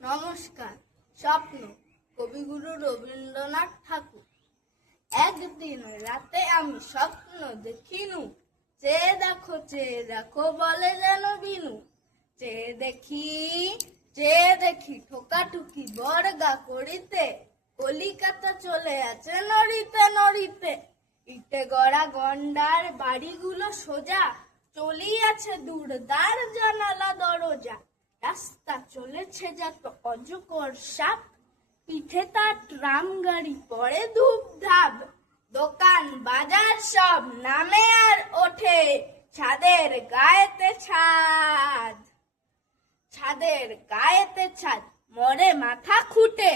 নমস্কার। স্বপ্ন কবিগুরু রবীন্দ্রনাথ ঠাকুর। একদিন রাতে আমি স্বপ্ন দেখিনু, চেয়ে দেখো বলে যেন বিনু। চেয়ে দেখি ঠোকাঠুকি বর্গা করিতে, কলিকাতা চলে আছে নড়িতে নড়িতে। ইটে গড়া গন্ডার বাড়িগুলো সোজা, চলিয়াছে দূরদার জানালা দরজা। রাস্তা চলেছে যত অজগর সাপ, পিঠে তার ট্রাম গাড়ি পড়ে ধূপ ধাপ। দোকান বাজার সব নামে আর ওঠে, ছাদের গায়েতে ছাদ মরে মাথা খুঁটে।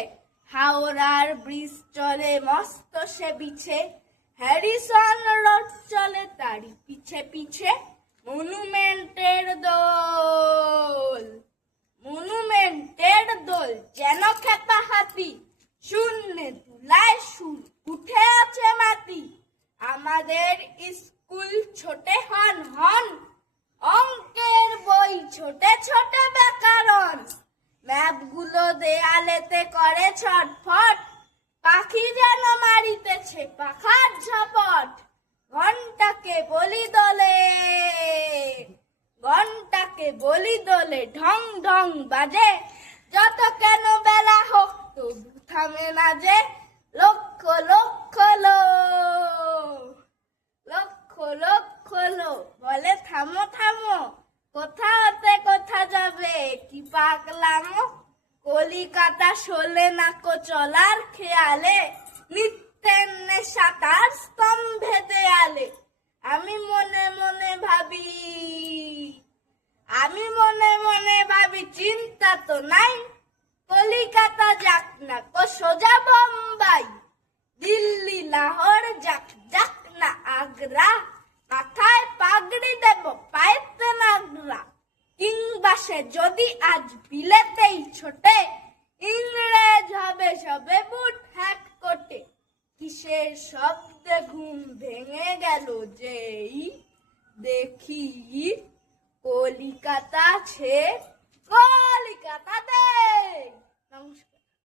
হাওড়ার ব্রিজ চলে মস্ত সে বিছে, হ্যারিসন রোড চলে তারই পিছে পিছে। মনুমেন্টের দোল যেন খেপা হাতি, শূন্যে তুলায় সুর উঠে আছে মাটি। আমাদের স্কুল ছোটে হন, অঙ্কের বই ছোটে ছোটে ব্যাকরণ। ম্যাপগুলো দেয়ালেতে করে ছটফট, পাখি যেন মারিতেছে পাখার ঝপট। ঘন্টাকে বলি দোলে ঢং ঢং বাজে, যত কেন বেলা হোক তবু থামে না যে। লক্ষ লক্ষ লোক বলে থামো থামো, কোথা হতে কোথা যাবে কি পাগলামো। কলিকাতা শোলে নাকো চলার খেয়ালে, নিত্যের নেশা তার স্তম্ভে দেয়ালে। আমি মনে মনে ভাবি চিন্তা তো নাই, কলিকাতা যাক না কো সোজা বোম্বাই। দিল্লি লাহোর যাক না আগ্রা, মাথায় পাগড়ি দেব পায়েতে নাগরা। কিংবা সে যদি আজ বিলেতেই ছোটে, ইংরেজ হবে সবে বুট হ্যাট কোটে। কিসের শব্দে ঘুম ভেঙে গেল যেই দেখি, কলিকাতাতে। নমস্কার।